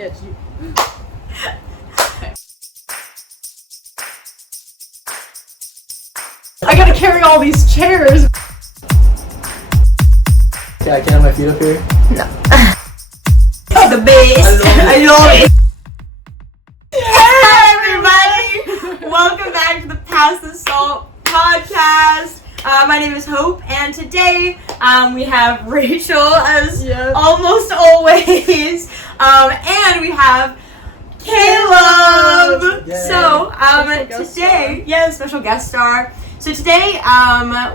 Yes, you. Okay. I gotta carry all these chairs. Okay, I can have my feet up here. No. The bass. I love it. Hi everybody! Welcome back to the Pass the Salt podcast. My name is Hope, and today we have Rachel as almost always, and we have Caleb. Yay. So today, special guest star. So today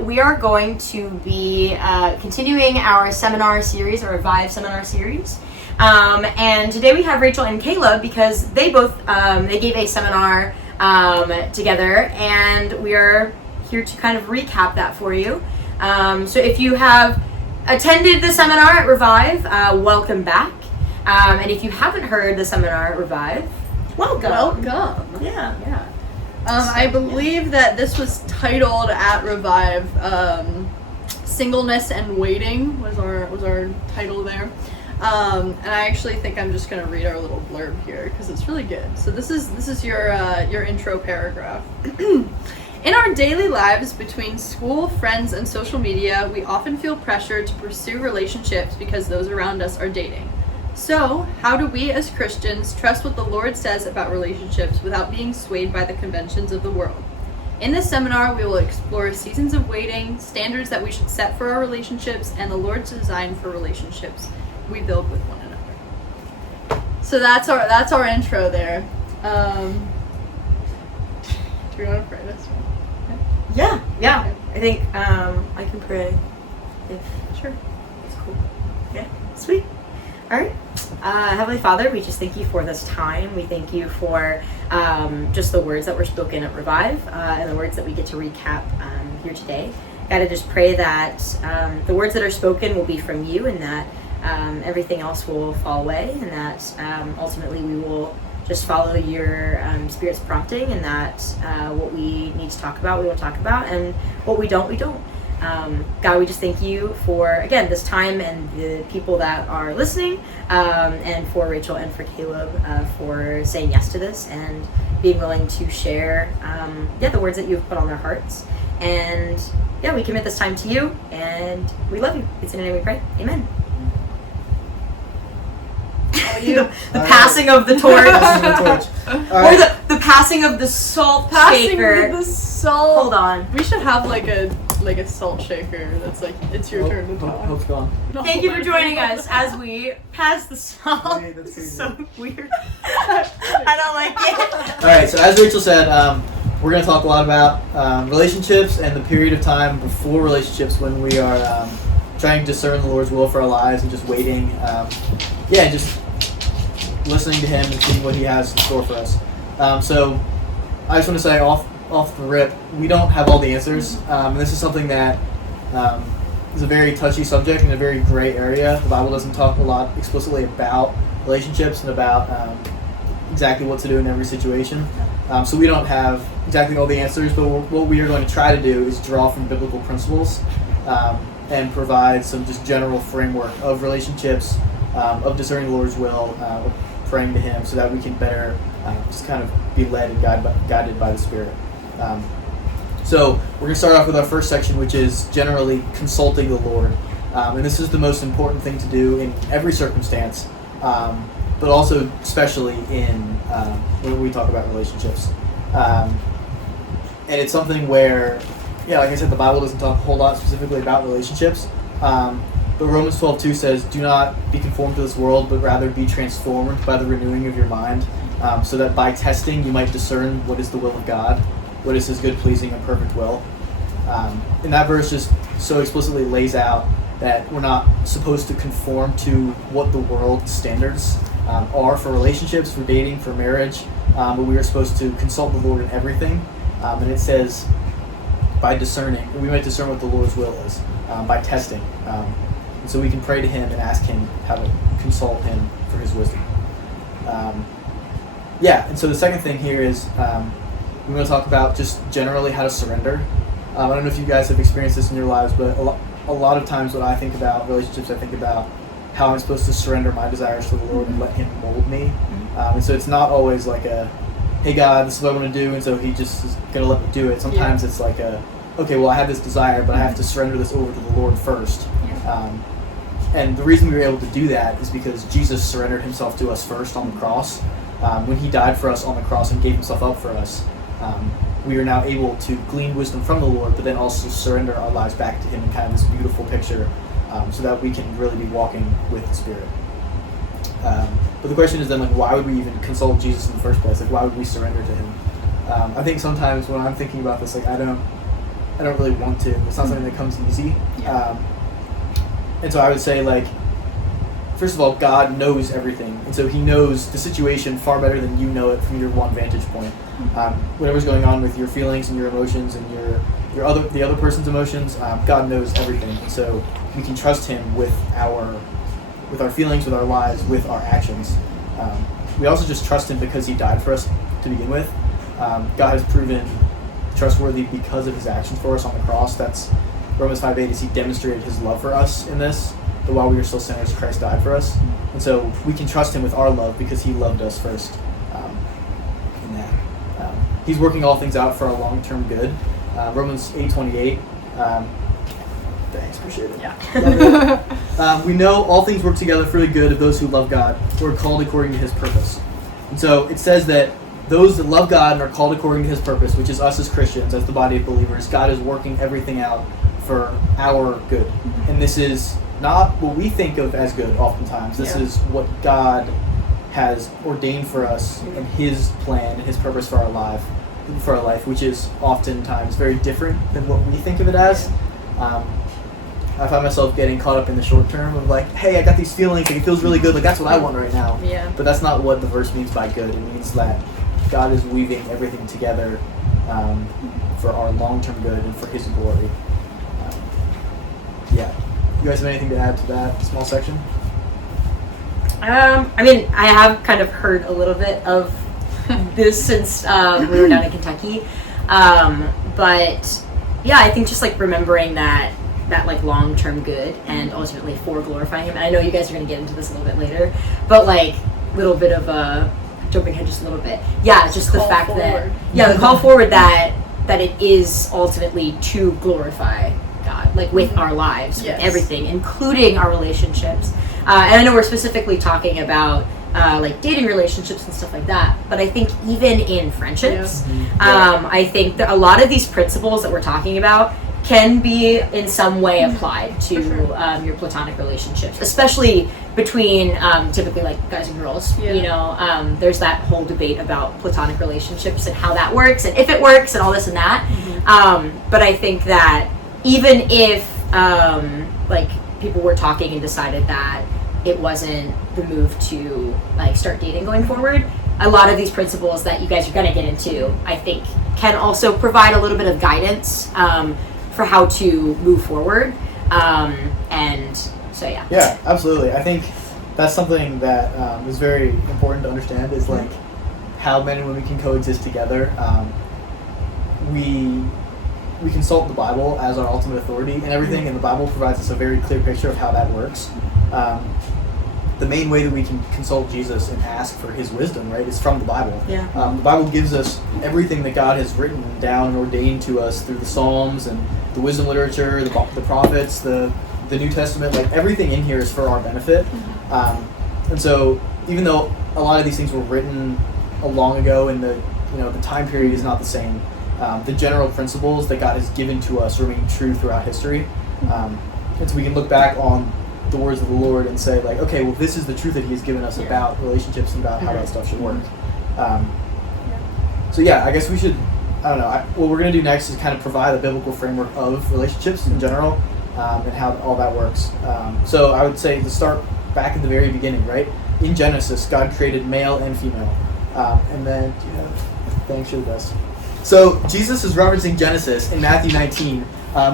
we are going to be continuing our seminar series, our Revive seminar series. And today we have Rachel and Caleb because they both they gave a seminar together, and we are here to kind of recap that for you. So if you have attended the seminar at Revive, welcome back. And if you haven't heard the seminar at Revive, welcome. Yeah. I believe that this was titled at Revive, Singleness and Waiting was our title there. And I actually think I'm just gonna read our little blurb here because it's really good. So this is your intro paragraph. In our daily lives between school, friends, and social media, we often feel pressure to pursue relationships because those around us are dating. So, how do we as Christians trust what the Lord says about relationships without being swayed by the conventions of the world? In this seminar, we will explore seasons of waiting, standards that we should set for our relationships, and the Lord's design for relationships we build with one another. So that's our intro there. Do you want to pray this one? Yeah. I think I can pray if Sure. it's cool. Yeah, sweet. All right. Heavenly Father, we just thank you for this time. We thank you for just the words that were spoken at Revive and the words that we get to recap here today. God, I just pray that the words that are spoken will be from you, and that everything else will fall away, and that ultimately we will just follow your Spirit's prompting, and that what we need to talk about, we will talk about, and what we don't, we don't. God, we just thank you for, again, this time and the people that are listening, and for Rachel and for Caleb for saying yes to this and being willing to share the words that you've put on their hearts. And we commit this time to you, and we love you. It's in your name we pray. Amen. The passing of the torch. Or the passing of the salt shaker. The salt. Hold on. We should have like a salt shaker that's like, it's your turn to talk. Hope's gone. Thank you for joining us as we pass the salt. Wait, that's This is so weird. I don't like it. Alright, so as Rachel said, we're going to talk a lot about relationships and the period of time before relationships when we are trying to discern the Lord's will for our lives and just waiting. Just listening to Him and seeing what He has in store for us. So I just want to say off the rip, we don't have all the answers. And this is something that is a very touchy subject and a very gray area. The Bible doesn't talk a lot explicitly about relationships and about exactly what to do in every situation. So we don't have exactly all the answers, but what we are going to try to do is draw from biblical principles and provide some just general framework of relationships, of discerning the Lord's will, of praying to Him so that we can better just kind of be led and guided by the Spirit. So we're going to start off with our first section, which is generally consulting the Lord. And this is the most important thing to do in every circumstance, but also especially in when we talk about relationships. And it's something where, like I said, the Bible doesn't talk a whole lot specifically about relationships. But Romans 12:2 says, "Do not be conformed to this world, but rather be transformed by the renewing of your mind, so that by testing you might discern what is the will of God, what is His good, pleasing, and perfect will." And that verse just so explicitly lays out that we're not supposed to conform to what the world's standards are for relationships, for dating, for marriage, but we are supposed to consult the Lord in everything. And it says, by discerning, we might discern what the Lord's will is, by testing. And so we can pray to Him and ask Him how to consult Him for His wisdom. And so the second thing here is we want to talk about just generally how to surrender. I don't know if you guys have experienced this in your lives, but a lot of times when I think about relationships, I think about how I'm supposed to surrender my desires to the Lord and let Him mold me. And so it's not always like a, hey God, this is what I want to do, and so He just is going to let me do it. Sometimes it's like a, okay, well I have this desire, but I have to surrender this over to the Lord first. And the reason we were able to do that is because Jesus surrendered Himself to us first on the cross. When He died for us on the cross and gave Himself up for us, we are now able to glean wisdom from the Lord, but then also surrender our lives back to Him in kind of this beautiful picture, so that we can really be walking with the Spirit. But the question is then, like, why would we even consult Jesus in the first place? Like, why would we surrender to Him? I think sometimes when I'm thinking about this, like, I don't really want to. It's not something that comes easy. And so I would say, like, first of all, God knows everything, and so He knows the situation far better than you know it from your one vantage point. Whatever's going on with your feelings and your emotions and the other person's emotions, God knows everything, and so we can trust Him with our feelings, with our lives, with our actions. We also just trust Him because He died for us to begin with. God has proven trustworthy because of His actions for us on the cross. That's Romans 5:8, is He demonstrated His love for us in this, that while we were still sinners, Christ died for us. And so we can trust Him with our love because He loved us first in that. He's working all things out for our long-term good. Romans 8:28. Thanks, appreciate it. Yeah. We know all things work together for the good of those who love God, who are called according to His purpose. And so it says that those that love God and are called according to His purpose, which is us as Christians, as the body of believers, God is working everything out for our good. And this is not what we think of as good oftentimes. This is what God has ordained for us in His plan and His purpose for our life, which is oftentimes very different than what we think of it as. I find myself getting caught up in the short term of like, hey, I got these feelings, like it feels really good, like that's what I want right now. Yeah. But that's not what the verse means by good. It means that God is weaving everything together for our long-term good and for His glory. You guys have anything to add to that small section? I mean, I have kind of heard a little bit of this since we were down in Kentucky. But yeah, I think just like remembering that like long-term good and ultimately for glorifying Him. And I know you guys are going to get into this a little bit later, but like little bit of jumping ahead just a little bit. Yeah, just the fact forward. The call forward that it is ultimately to glorify God, like with our lives, with everything, including our relationships. And I know we're specifically talking about like dating relationships and stuff like that, but I think even in friendships, I think that a lot of these principles that we're talking about can be in some way applied to your platonic relationships, especially between typically like guys and girls. You know, there's that whole debate about platonic relationships and how that works and if it works and all this and that. But I think that even if like people were talking and decided that it wasn't the move to like start dating going forward, a lot of these principles that you guys are going to get into, I think, can also provide a little bit of guidance for how to move forward. And so yeah, absolutely. I think that's something that is very important to understand, is like how men and women can coexist together. We consult the Bible as our ultimate authority and everything, and the Bible provides us a very clear picture of how that works. The main way that we can consult Jesus and ask for His wisdom, right, is from the Bible. The Bible gives us everything that God has written down and ordained to us through the Psalms and the wisdom literature, the prophets, the New Testament. Like everything in here is for our benefit. And so even though a lot of these things were written long ago and the time period is not the same, the general principles that God has given to us remain true throughout history. And so we can look back on the words of the Lord and say, like, okay, well, this is the truth that He has given us about relationships and about how that stuff should work. So I guess we should, what we're going to do next is kind of provide a biblical framework of relationships in general and how all that works. So I would say to start back at the very beginning, right? In Genesis, God created male and female. And then, thanks, you're the best. So Jesus is referencing Genesis in Matthew 19.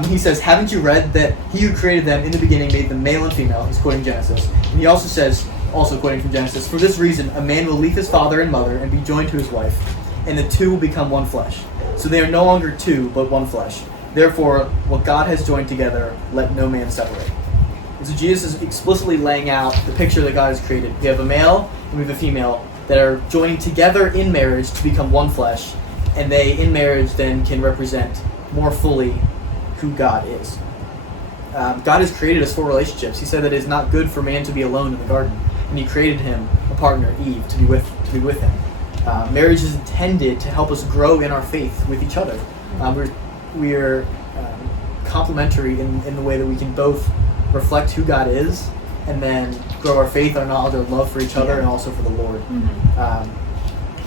He says, haven't you read that He who created them in the beginning made them male and female? He's quoting Genesis. And he also says, also quoting from Genesis, for this reason, a man will leave his father and mother and be joined to his wife, and the two will become one flesh. So they are no longer two, but one flesh. Therefore, what God has joined together, let no man separate. And so Jesus is explicitly laying out the picture that God has created. We have a male and we have a female that are joining together in marriage to become one flesh, and they, in marriage, then can represent more fully who God is. God has created us for relationships. He said that it is not good for man to be alone in the garden, and He created him a partner, Eve, to be with him. Marriage is intended to help us grow in our faith with each other. We're complementary in the way that we can both reflect who God is, and then grow our faith, our knowledge, our love for each other, and also for the Lord.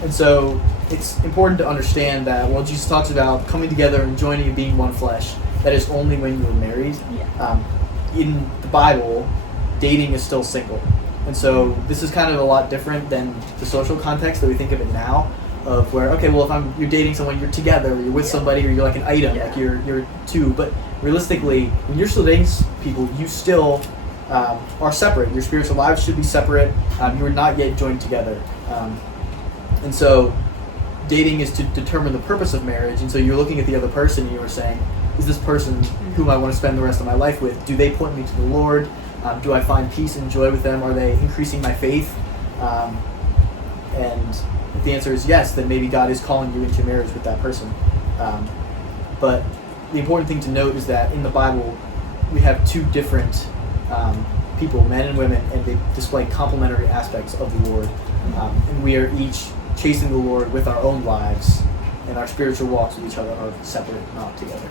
And so it's important to understand that while Jesus talks about coming together and joining and being one flesh, that is only when you're married. In the Bible, dating is still single. And so this is kind of a lot different than the social context that we think of it now, of where, okay, well, if you're dating someone, you're together, or you're with somebody, or you're like an item, like you're two. But realistically, when you're still dating people, you still are separate. Your spiritual lives should be separate. You are not yet joined together. And so dating is to determine the purpose of marriage. And so you're looking at the other person and you are saying, is this person whom I want to spend the rest of my life with, do they point me to the Lord? Do I find peace and joy with them? Are they increasing my faith? And if the answer is yes, then maybe God is calling you into marriage with that person. But the important thing to note is that in the Bible, we have two different people, men and women, and they display complementary aspects of the Lord. And we are each chasing the Lord with our own lives, and our spiritual walks with each other are separate, not together.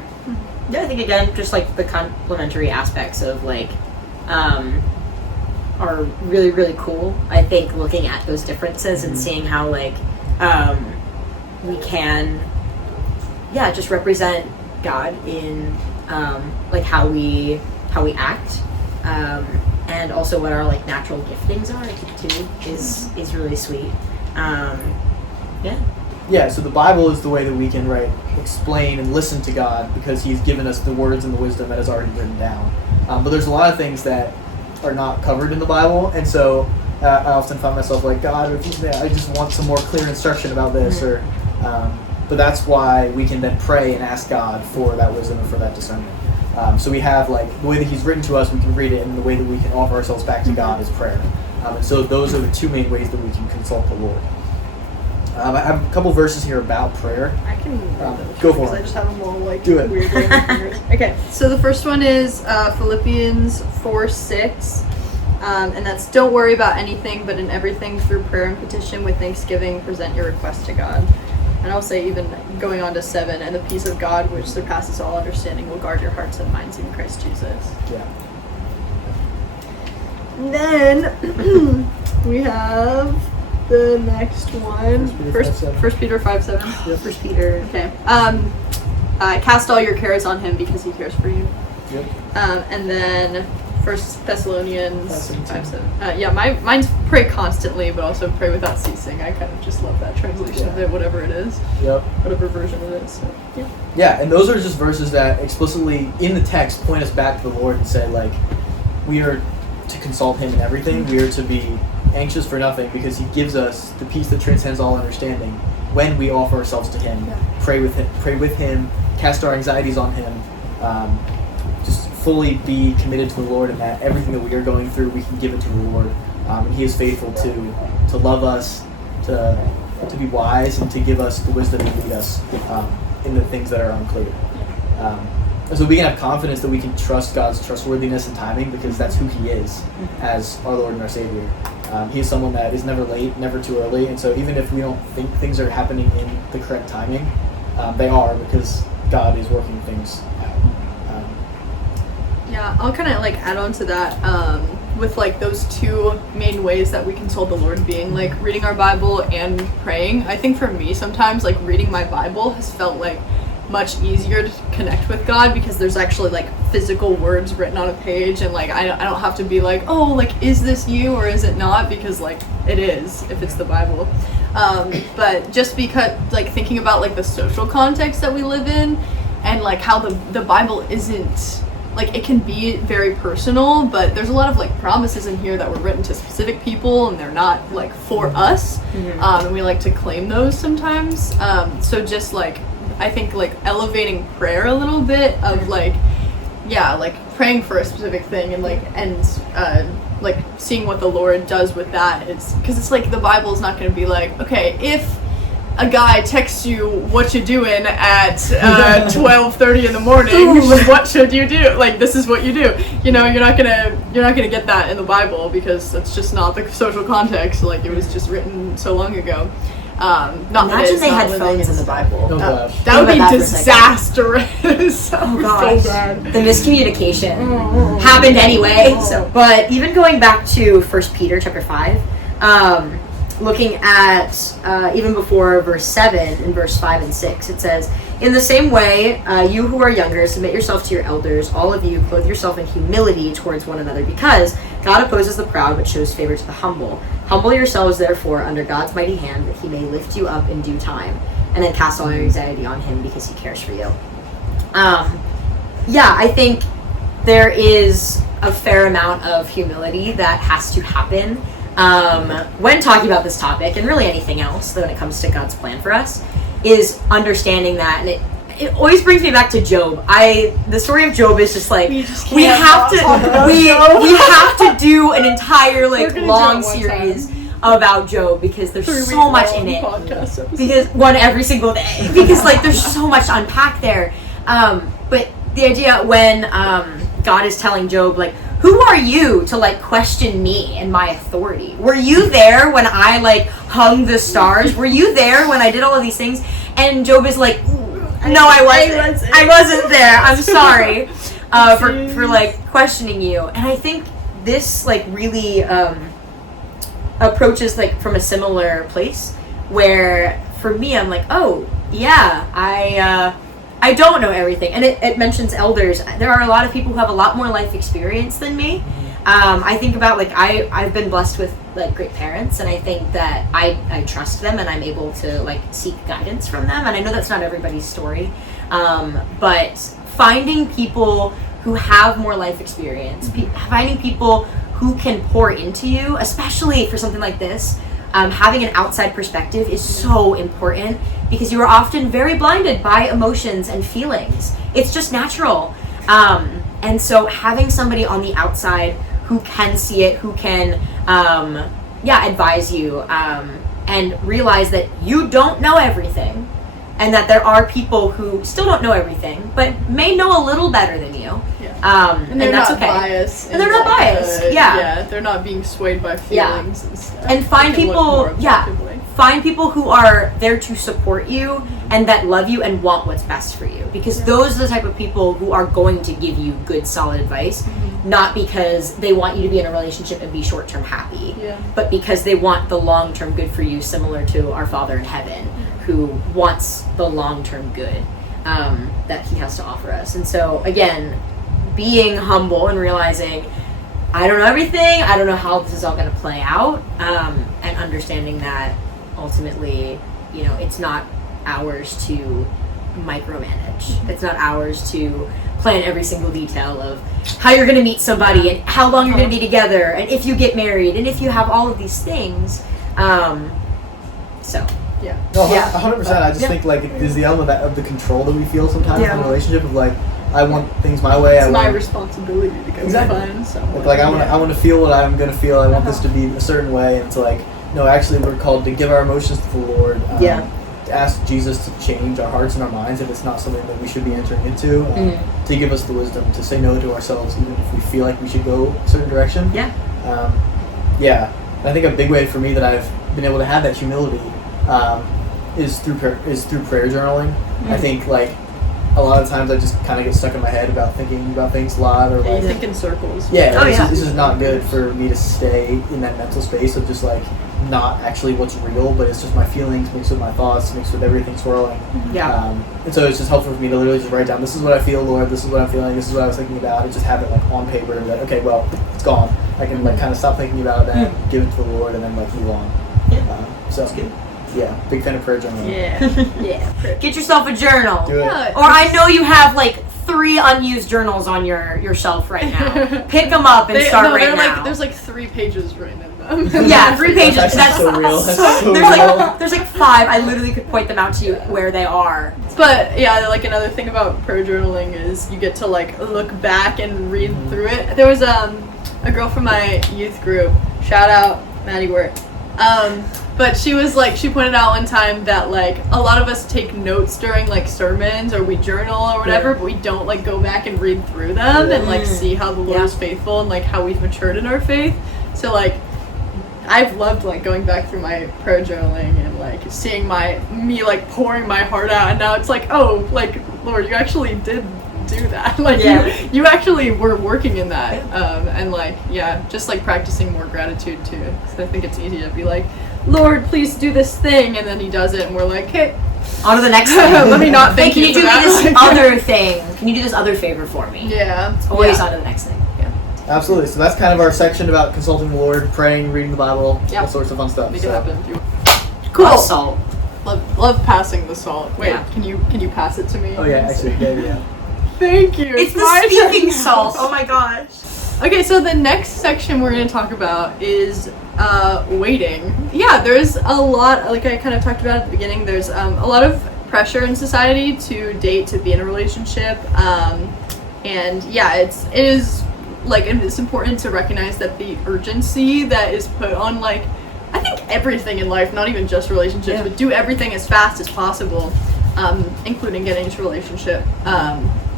Yeah, I think again, just like the complementary aspects of like are really, really cool. I think looking at those differences and seeing how like we can just represent God in like how we act, and also what our like natural giftings are, I think too is really sweet. Yeah, so the Bible is the way that we can explain and listen to God, because He's given us the words and the wisdom that is already written down. But there's a lot of things that are not covered in the Bible, and so I often find myself like, God, I just want some more clear instruction about this, but that's why we can then pray and ask God for that wisdom and for that discernment. So we have the way that He's written to us, we can read it, and the way that we can offer ourselves back to God is prayer. And so those are the two main ways that we can consult the Lord. I have a couple verses here about prayer. I can read those go for it. I just have them all Do it. weird way in my fingers. Okay, so the first one is Philippians 4:6, and that's, don't worry about anything, but in everything through prayer and petition with thanksgiving present your request to God. And I'll say, even going on to 7, and the peace of God which surpasses all understanding will guard your hearts and minds in Christ Jesus. Yeah. And then we have the next one, First Peter 5:7. Yep. First Peter. Okay. Cast all your cares on Him because He cares for you. Yep. And then 1 Thessalonians 5:17. Mine's pray constantly, but also pray without ceasing. I kind of just love that translation of it, whatever it is. Yep. Whatever version it is. So, yeah. Yeah, and those are just verses that explicitly in the text point us back to the Lord and say, we are to consult Him in everything. We are to be anxious for nothing, because He gives us the peace that transcends all understanding when we offer ourselves to Him. Yeah. Pray with Him, cast our anxieties on Him, just fully be committed to the Lord, and that everything that we are going through, we can give it to the Lord. And He is faithful to love us, to be wise, and to give us the wisdom and lead us in the things that are unclear. And so we can have confidence that we can trust God's trustworthiness and timing, because that's who He is as our Lord and our Savior. He is someone that is never late, never too early, and so even if we don't think things are happening in the correct timing, they are, because God is working things out. Yeah, I'll kind of add on to that with those two main ways that we consult the Lord, being reading our Bible and praying. I think for me sometimes reading my Bible has felt much easier to connect with God, because there's actually physical words written on a page, and I don't have to be is this you or is it not, because it is, if it's the Bible. But just because thinking about the social context that we live in, and how the Bible isn't it can be very personal, but there's a lot of promises in here that were written to specific people, and they're not for us. And we like to claim those sometimes. So just I think elevating prayer a little bit of praying for a specific thing and like seeing what the Lord does with that. It's because it's like the Bible is not going to be like, okay, if a guy texts you what you doing at 12:30 in the morning, what should you do? Like, this is what you do. You know, you're not gonna get that in the Bible because that's just not the social context. Like, it was just written so long ago. Imagine they had phones in the Bible. Oh gosh. That would be disastrous. Oh gosh. So bad. The miscommunication happened anyway. So, but even going back to 1 Peter chapter 5, looking at even before verse 7 in verse 5 and 6, it says, "In the same way, you who are younger, submit yourself to your elders. All of you clothe yourself in humility towards one another, because God opposes the proud but shows favor to the humble. Humble yourselves, therefore, under God's mighty hand, that he may lift you up in due time. And then cast all your anxiety on him, because he cares for you." Yeah, I think there is a fair amount of humility that has to happen when talking about this topic, and really anything else when it comes to God's plan for us, is understanding that. And it always brings me back to Job. The story of Job is just like, we have to do an entire like long series about Job, because there's so much in it. Because one every single day. Because like there's so much to unpack there. But the idea when God is telling Job, like, who are you to like question me and my authority? Were you there when I like hung the stars? Were you there when I did all of these things? And Job is like, no, I wasn't there. I'm sorry for like questioning you. And I think this like really approaches like from a similar place, where for me I'm like, oh yeah, I don't know everything. And it mentions elders. There are a lot of people who have a lot more life experience than me. I think about like I've been blessed with like great parents, and I think that I trust them and I'm able to like seek guidance from them. And I know that's not everybody's story, but finding people who have more life experience, finding people who can pour into you, especially for something like this, having an outside perspective is so important, because you are often very blinded by emotions and feelings. It's just natural. And so having somebody on the outside who can see it, who can advise you, and realize that you don't know everything, and that there are people who still don't know everything but may know a little better than you. And that's not okay. Biased, and they're not biased. They're not being swayed by feelings and stuff. And find people find people who are there to support you and that love you and want what's best for you, because those are the type of people who are going to give you good solid advice, not because they want you to be in a relationship and be short-term happy, but because they want the long-term good for you, similar to our Father in heaven, who wants the long-term good that he has to offer us. And so again, being humble and realizing I don't know everything, I don't know how this is all going to play out, and understanding that ultimately, you know, it's not ours to micromanage. It's not ours to plan every single detail of how you're going to meet somebody and how long you're going to be together and if you get married and if you have all of these things. Yeah. No, 100%. I just think like there's the element of the control that we feel sometimes in a relationship of like, I want things my way. It's my responsibility to go find someone. Like I want to feel what I'm gonna feel. I want this to be a certain way. And it's like, no, actually, we're called to give our emotions to the Lord. To ask Jesus to change our hearts and our minds if it's not something that we should be entering into. To give us the wisdom to say no to ourselves, even if we feel like we should go a certain direction. And I think a big way for me that I've been able to have that humility is through prayer journaling. I think like a lot of times I just kind of get stuck in my head about thinking about things a lot, or like you think in circles. This is not good for me to stay in that mental space of just like not actually what's real, but it's just my feelings mixed with my thoughts, mixed with everything swirling. And so it's just helpful for me to literally just write down, this is what I feel, Lord, this is what I'm feeling, this is what I was thinking about, and just have it like on paper that, okay, well, it's gone. I can like kind of stop thinking about it, then give it to the Lord, and then like move on. So that's good. Yeah, big fan of prayer journaling. Get yourself a journal. Do it. Or I know you have like 3 unused journals on your shelf right now. Pick them up and start right now. There's like 3 pages written in them. them. Yeah, 3 pages. That's actually so real. That's so There's like 5. I literally could point them out to you where they are. But yeah, like another thing about prayer journaling is you get to like look back and read through it. There was a girl from my youth group, shout out Maddie Wirt. But she was like, she pointed out one time that like a lot of us take notes during like sermons or we journal or whatever, but we don't like go back and read through them and like see how the Lord is faithful and like how we've matured in our faith. So like I've loved like going back through my prayer journaling and like seeing me like pouring my heart out, and now it's like, oh, like Lord, you actually did do that. Like you actually were working in that. And like just like practicing more gratitude too, because I think it's easy to be like, Lord, please do this thing, and then he does it and we're like, hey, on to the next thing. Let me not thank can you for do that. this other thing? Can you do this other favor for me? Yeah, It's always on to the next thing. Absolutely. So that's kind of our section about consulting the Lord, praying, reading the Bible, all sorts of fun stuff. Make it happen. Cool. Salt. Love passing the salt. Wait, Yeah. can you pass it to me? Oh yeah, actually, yeah. Thank you. It's the my speaking turn. salt. Oh my gosh. Okay, so the next section we're going to talk about is waiting. Yeah, there's a lot, like I kind of talked about at the beginning, there's a lot of pressure in society to date, to be in a relationship. And yeah, it is like, it's important to recognize that the urgency that is put on like, I think everything in life, not even just relationships, but do everything as fast as possible, including getting into a relationship.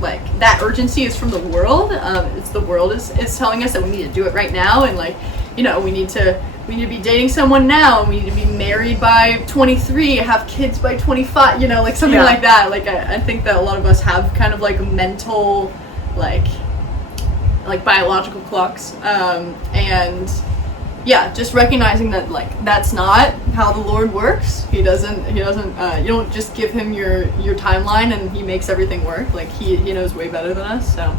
Like that urgency is from the world. It's the world is telling us that we need to do it right now, and like, you know, we need to be dating someone now, and we need to be married by 23, have kids by 25, you know, like something like that. Like I think that a lot of us have kind of like mental, like biological clocks, and yeah, just recognizing that like that's not how the Lord works. He doesn't you don't just give him your timeline and he makes everything work. Like he knows way better than us. So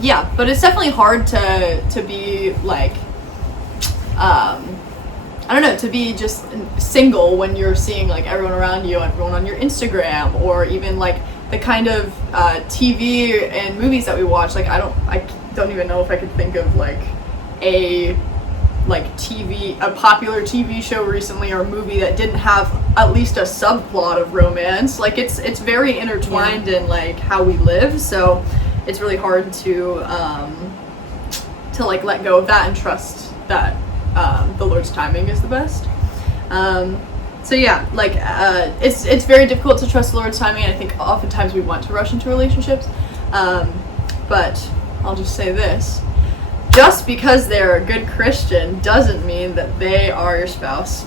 yeah, but it's definitely hard to be like I don't know, to be just single when you're seeing like everyone around you, everyone on your Instagram, or even like the kind of TV and movies that we watch. Like I don't even know if I could think of like a popular TV show recently or a movie that didn't have at least a subplot of romance. Like it's very intertwined in like how we live, so it's really hard to like let go of that and trust that the Lord's timing is the best. So yeah, like it's very difficult to trust the Lord's timing, and I think oftentimes we want to rush into relationships, but I'll just say this: just because they're a good Christian doesn't mean that they are your spouse.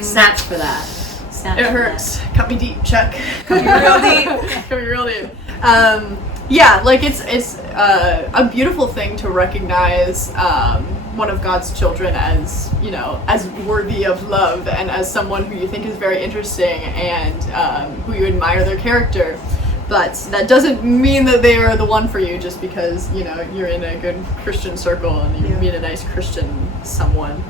Snaps for that. Snaps It for hurts. Cut me deep, Chuck. Cut me real deep. Cut me real deep. Yeah, like it's a beautiful thing to recognize one of God's children as, you know, as worthy of love and as someone who you think is very interesting and who you admire their character. But that doesn't mean that they are the one for you just because, you know, you're in a good Christian circle and you meet a nice Christian someone.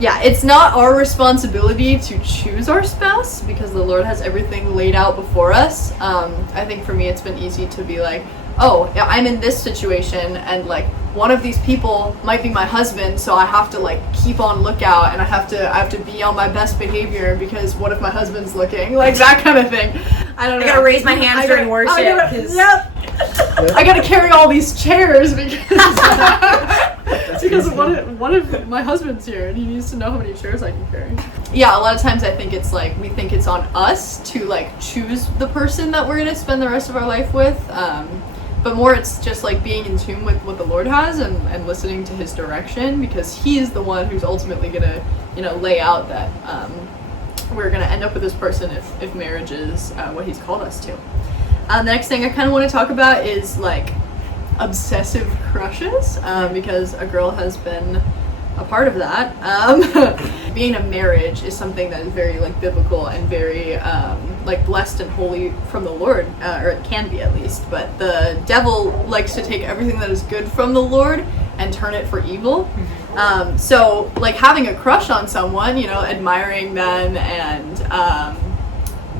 Yeah, it's not our responsibility to choose our spouse because the Lord has everything laid out before us. I think for me it's been easy to be like, oh, yeah, I'm in this situation and like one of these people might be my husband, so I have to like keep on lookout and I have to be on my best behavior because what if my husband's looking? Like that kind of thing. I don't know. I gotta raise my hands during worship. I gotta carry all these chairs because what if my husband's here and he needs to know how many chairs I can carry. Yeah, a lot of times I think it's like we think it's on us to like choose the person that we're gonna spend the rest of our life with. But more it's just like being in tune with what the Lord has and listening to his direction, because he's the one who's ultimately gonna, you know, lay out that we're gonna end up with this person if marriage is what he's called us to. The next thing I kind of want to talk about is like obsessive crushes, because a girl has been a part of that. Being a marriage is something that is very like biblical and very like blessed and holy from the Lord, or it can be at least. But the devil likes to take everything that is good from the Lord and turn it for evil. So like having a crush on someone, you know, admiring them and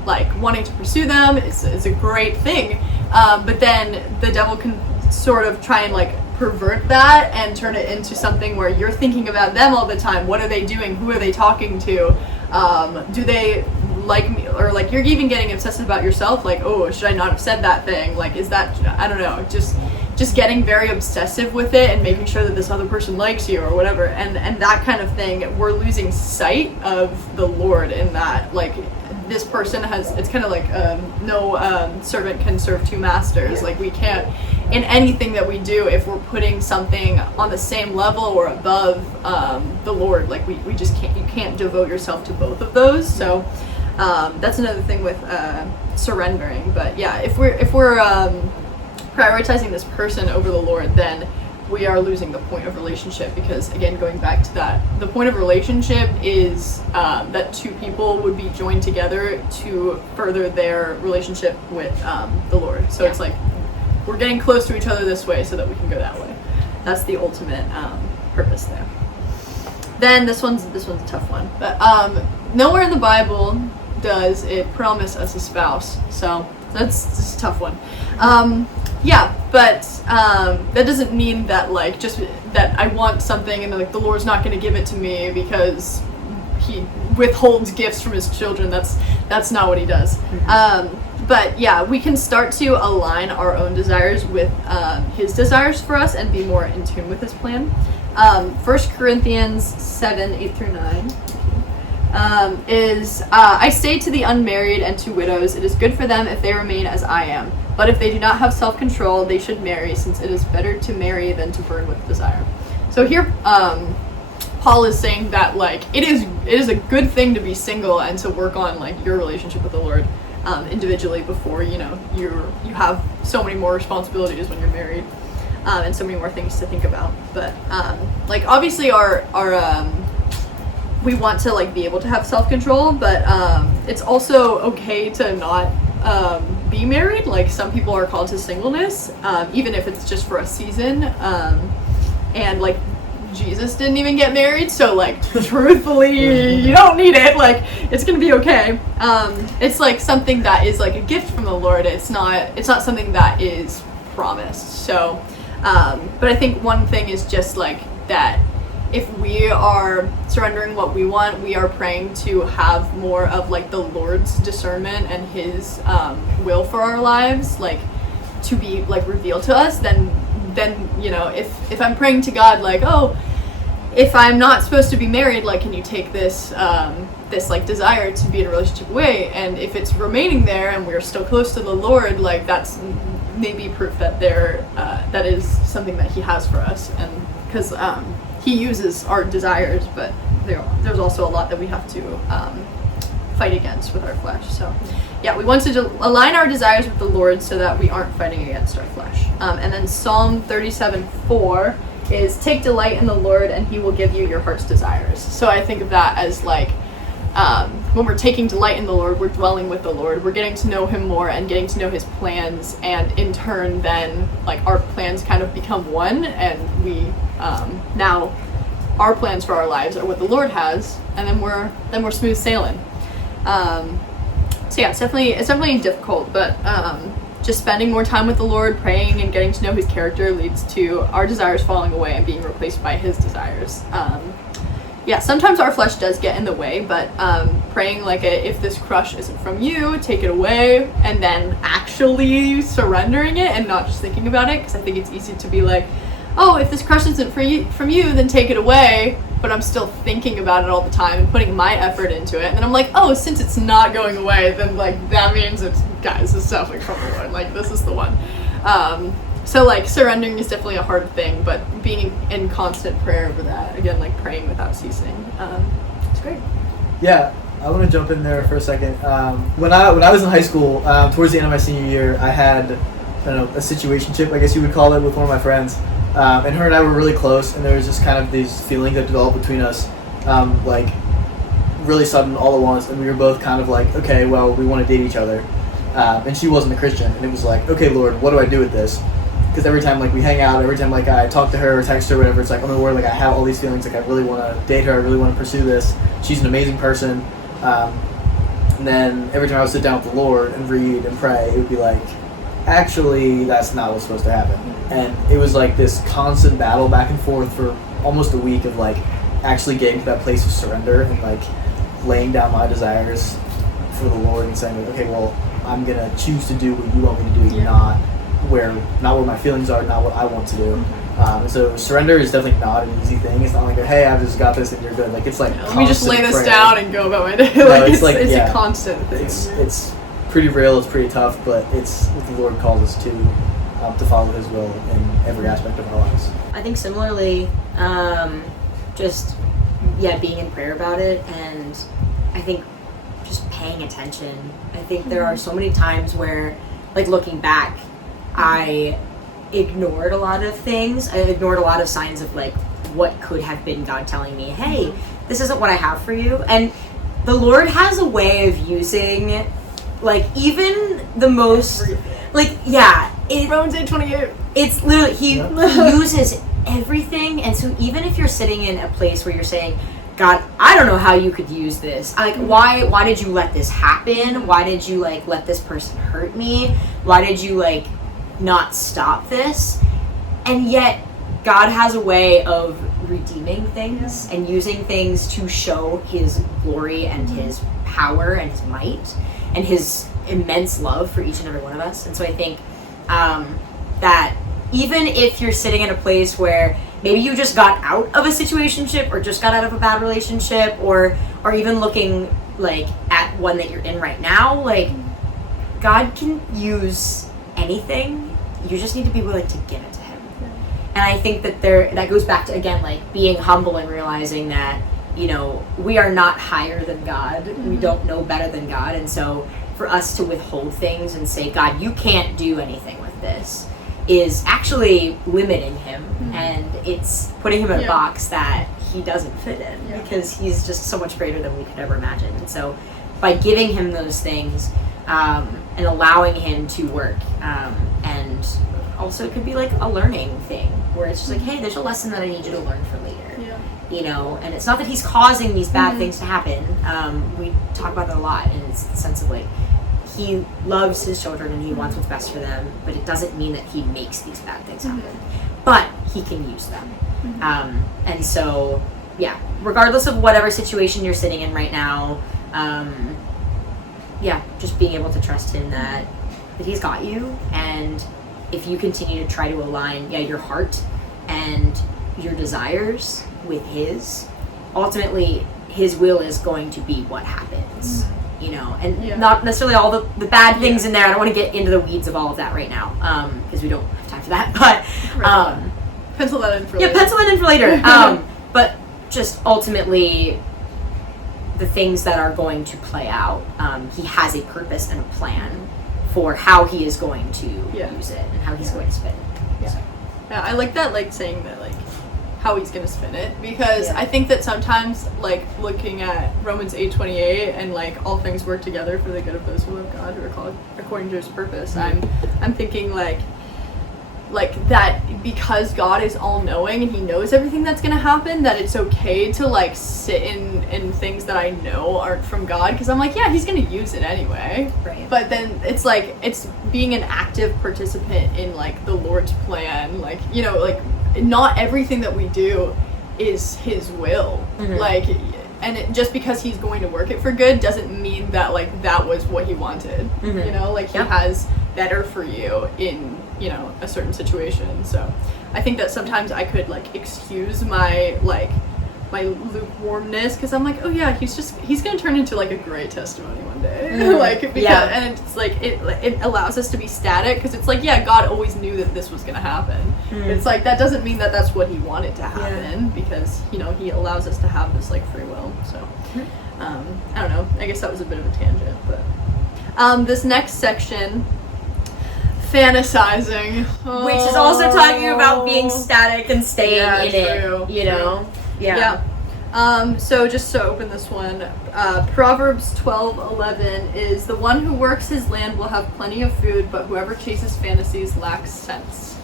like wanting to pursue them is a great thing. But then the devil can sort of try and like pervert that and turn it into something where you're thinking about them all the time. What are they doing? Who are they talking to? Do they like me? Or like you're even getting obsessive about yourself, like, oh, should I not have said that thing? Like, is that, I don't know, just getting very obsessive with it and making sure that this other person likes you or whatever, and that kind of thing. We're losing sight of the Lord in that. Like, this person has, it's kind of like no servant can serve two masters. Like, we can't, in anything that we do, if we're putting something on the same level or above the Lord, like we just can't, you can't devote yourself to both of those. So that's another thing with surrendering. But yeah, if we're prioritizing this person over the Lord, then we are losing the point of relationship. Because again, going back to that, the point of relationship is that two people would be joined together to further their relationship with the Lord. So it's like we're getting close to each other this way so that we can go that way. That's the ultimate purpose there. Then this one's a tough one, but nowhere in the Bible does it promise us a spouse. So that's just a tough one. Yeah, but that doesn't mean that like just that I want something and like the Lord's not going to give it to me because he withholds gifts from his children. That's not what he does. But yeah, we can start to align our own desires with his desires for us and be more in tune with his plan. 1 Corinthians 7:8-9 is I say to the unmarried and to widows, it is good for them if they remain as I am. But if they do not have self-control, they should marry, since it is better to marry than to burn with desire. So here, Paul is saying that like it is a good thing to be single and to work on like your relationship with the Lord individually before you have so many more responsibilities when you're married and so many more things to think about. But like obviously our we want to like be able to have self-control, but it's also okay to not be married. Like some people are called to singleness, even if it's just for a season, and like Jesus didn't even get married, so like truthfully you don't need it. Like it's gonna be okay. It's like something that is like a gift from the Lord. It's not something that is promised. So but I think one thing is just like that if we are surrendering what we want, we are praying to have more of like the Lord's discernment and his will for our lives, like to be like revealed to us. Then if I'm praying to God like, oh, if I'm not supposed to be married, like can you take this this like desire to be in a relationship away? And if it's remaining there and we're still close to the Lord, like that's maybe proof that that is something that he has for us. And because he uses our desires, but there's also a lot that we have to fight against with our flesh. So yeah, we want to align our desires with the Lord so that we aren't fighting against our flesh. And then Psalm 37:4 is take delight in the Lord and he will give you your heart's desires. So I think of that as like when we're taking delight in the Lord, we're dwelling with the Lord, we're getting to know him more and getting to know his plans, and in turn then like our plans kind of become one, and we now our plans for our lives are what the Lord has, and then we're smooth sailing. So yeah, it's definitely difficult, but just spending more time with the Lord, praying and getting to know his character leads to our desires falling away and being replaced by his desires. Yeah, sometimes our flesh does get in the way, but praying like if this crush isn't from you, take it away, and then actually surrendering it and not just thinking about it, because I think it's easy to be like, oh, if this crush isn't from you, then take it away, but I'm still thinking about it all the time and putting my effort into it, and then I'm like, oh, since it's not going away, then like that means it's definitely from the Lord, like this is the one. So like surrendering is definitely a hard thing, but being in constant prayer over that, again, like praying without ceasing, it's great. Yeah, I want to jump in there for a second. When I was in high school, towards the end of my senior year, I had a situationship, I guess you would call it, with one of my friends. And her and I were really close, and there was just kind of these feelings that developed between us, like really sudden all at once, and we were both kind of like, okay, well, we want to date each other. And she wasn't a Christian, and it was like, okay, Lord, what do I do with this? Because every time like we hang out, every time like I talk to her or text her or whatever, it's like, oh my word, like I have all these feelings, like I really want to date her, I really want to pursue this. She's an amazing person. And then every time I would sit down with the Lord and read and pray, it would be like, actually, that's not what's supposed to happen. And it was like this constant battle back and forth for almost a week of like actually getting to that place of surrender and like laying down my desires for the Lord and saying, okay, well, I'm gonna choose to do what you want me to do, not where my feelings are, not what I want to do. And so surrender is definitely not an easy thing. It's not like, hey, I've just got this and you're good. Like, it's like let me just lay this prayer. down and go about my day. No, Like it's yeah, a constant thing. It's pretty real. It's pretty tough, but it's what the Lord calls us to follow His will in every aspect of our lives. I think similarly, just being in prayer about it, and I think just paying attention. I think there are so many times where, like, looking back, I ignored a lot of things. I ignored a lot of signs of like what could have been God telling me, hey, this isn't what I have for you. And the Lord has a way of using, like, even the most, like, Romans 8:28. It's literally, he uses everything. And so even if you're sitting in a place where you're saying, God, I don't know how you could use this. Like, why did you let this happen? Why did you, like, let this person hurt me? Why did you, like, not stop this? And yet God has a way of redeeming things and using things to show His glory and His power and His might and His immense love for each and every one of us. And so I think that even if you're sitting in a place where maybe you just got out of a situationship or just got out of a bad relationship, or even looking like at one that you're in right now, like, God can use anything. You just need to be willing to give it to Him. And I think that goes back to, again, like, being humble and realizing that, you know, we are not higher than God. We don't know better than God. And so for us to withhold things and say, God, you can't do anything with this, is actually limiting Him. And it's putting Him in a box that He doesn't fit in, because He's just so much greater than we could ever imagine. And so by giving Him those things, and allowing Him to work, and also it could be like a learning thing where it's just like, hey, there's a lesson that I need you to learn for later. You know, and it's not that He's causing these bad things to happen. We talk about that a lot, and it's the sense of like, He loves His children and He wants what's best for them, but it doesn't mean that He makes these bad things happen. But He can use them. And so, regardless of whatever situation you're sitting in right now, just being able to trust Him that He's got you. And if you continue to try to align, your heart and your desires with His, ultimately His will is going to be what happens. You know, and not necessarily all the bad things in there. I don't want to get into the weeds of all of that right now, because we don't have time for that. But pencil that in for later. Pencil that in for later. But just ultimately, the things that are going to play out, He has a purpose and a plan for how He is going to use it and how He's going to spin it. Yeah, I like that, like, saying that, like, how He's going to spin it, because I think that sometimes, like, looking at Romans 8:28 and, like, all things work together for the good of those who love God, who are called according to His purpose, I'm thinking, like that, because God is all-knowing and He knows everything that's going to happen, that it's okay to, like, sit in things that I know aren't from God, because I'm like, He's going to use it anyway. Right. But then it's like, it's being an active participant in, like, the Lord's plan, like, you know, like, not everything that we do is His will. Like, and just because He's going to work it for good doesn't mean that, like, that was what He wanted. You know, like, He has better for you in, you know, a certain situation. So I think that sometimes I could, like, excuse my lukewarmness, because I'm like, he's gonna turn into, like, a great testimony one day. Like, because, and it's like, it allows us to be static, because it's like, God always knew that this was gonna happen. It's like, that doesn't mean that that's what He wanted to happen, because, you know, He allows us to have this, like, free will. So I don't know, I guess that was a bit of a tangent, but this next section, fantasizing, which is also talking about being static and staying in it, you know. So just to open this one, Proverbs 12:11 is, the one who works his land will have plenty of food, but whoever chases fantasies lacks sense.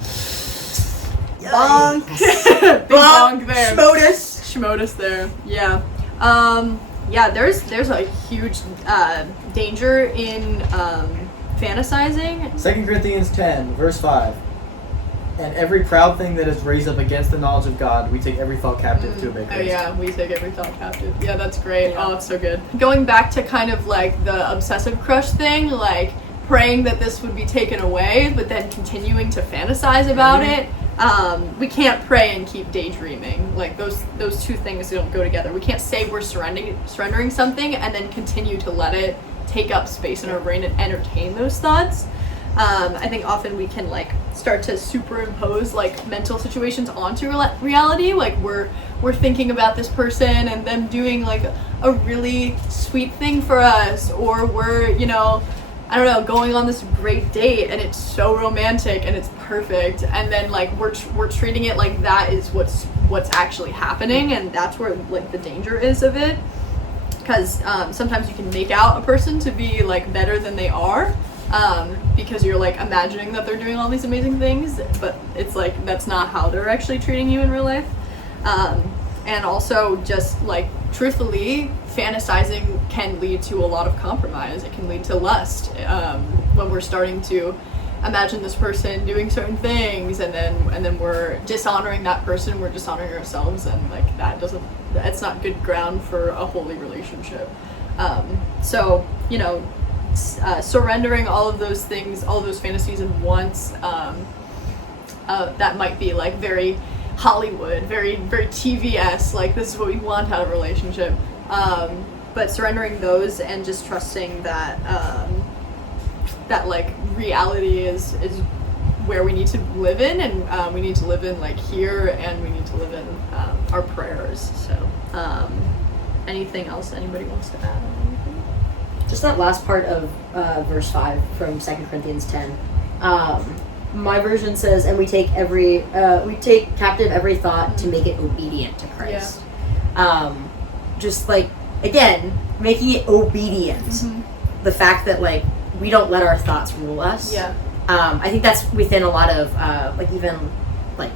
Bonk. Big bonk there. Schmotus there. There's a huge danger in fantasizing. 2 Corinthians 10, verse 5. And every proud thing that is raised up against the knowledge of God, we take every thought captive to obey Christ. Oh yeah, we take every thought captive. Yeah, that's great. Yeah. Oh, it's so good. Going back to kind of like the obsessive crush thing, like praying that this would be taken away, but then continuing to fantasize about it. We can't pray and keep daydreaming. Like those two things don't go together. We can't say we're surrendering something and then continue to let it take up space in our brain and entertain those thoughts. I think often we can like start to superimpose like mental situations onto reality. Like we're thinking about this person and them doing like a really sweet thing for us, or we're, you know, I don't know, going on this great date and it's so romantic and it's perfect, and then like we're treating it like that is what's actually happening, and that's where like the danger is of it. Because sometimes you can make out a person to be like better than they are, because you're like imagining that they're doing all these amazing things, but it's like that's not how they're actually treating you in real life. And also just like truthfully, fantasizing can lead to a lot of compromise. It can lead to lust, when we're starting to imagine this person doing certain things, and then we're dishonoring that person, we're dishonoring ourselves, and like that's not good ground for a holy relationship. So, you know, surrendering all of those things, all of those fantasies at once, that might be like very Hollywood, very TVS, like this is what we want out of a relationship. But surrendering those and just trusting that that like reality is where we need to live in, and we need to live in like here, and we need to live in our prayers. So anything else anybody wants to add on anything? Just that last part of verse 5 from 2 Corinthians 10. My version says, and we take captive every thought to make it obedient to Christ. Yeah. Just like, again, making it obedient. Mm-hmm. The fact that like we don't let our thoughts rule us. Yeah. I think that's within a lot of like even like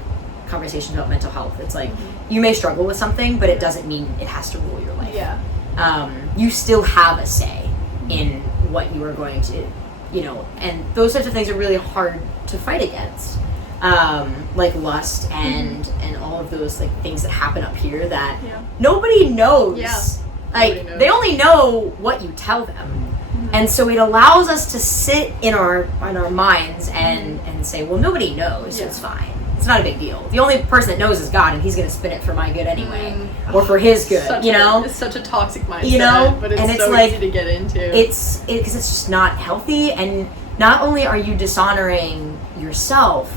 conversations about mental health. It's like you may struggle with something, but it doesn't mean it has to rule your life. Yeah. You still have a say in what you are going to, you know, and those types of things are really hard to fight against. Like lust and all of those like things that happen up here that nobody knows. Yeah. Like nobody knows. They only know what you tell them. Mm-hmm. And so it allows us to sit in our minds and say, well, nobody knows, so it's fine. It's not a big deal. The only person that knows is God, and he's going to spin it for my good anyway, or for his good, you know? It's such a toxic mindset, you know? But it's and it's so like, easy to get into. Because it's just not healthy, and not only are you dishonoring yourself